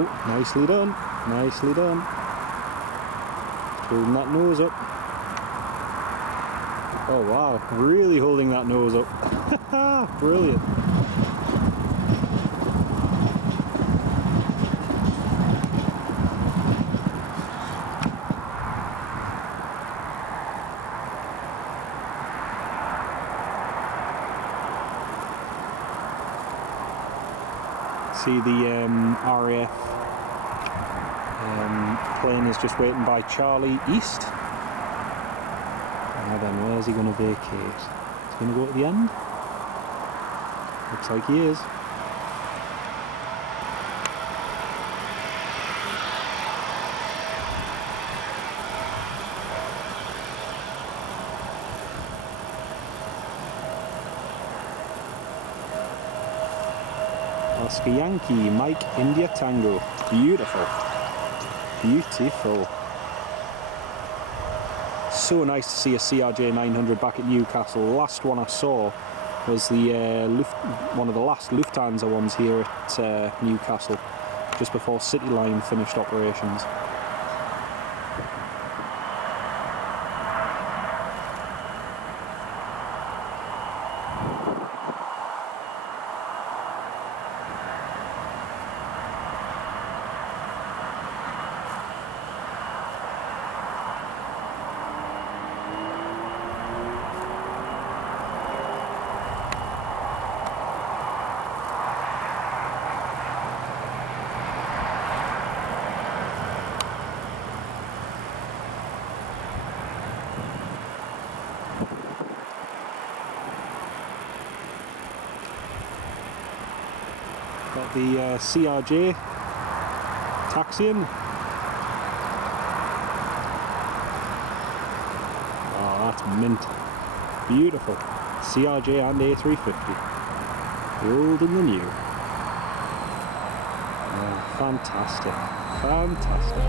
Oh, nicely done, nicely done. Holding that nose up. Oh wow, really holding that nose up. Brilliant. See the RAF plane is just waiting by Charlie East. Now then, where's he going to vacate? Is he going to go to the end? Looks like he is. Oscar Yankee, Mike India Tango. Beautiful. Beautiful. So nice to see a CRJ-900 back at Newcastle. The last one I saw was the one of the last Lufthansa ones here at Newcastle, just before Cityline finished operations. Got the CRJ taxiing. Oh, that's mint. Beautiful. CRJ and A350. The old and the new. Oh, fantastic. Fantastic.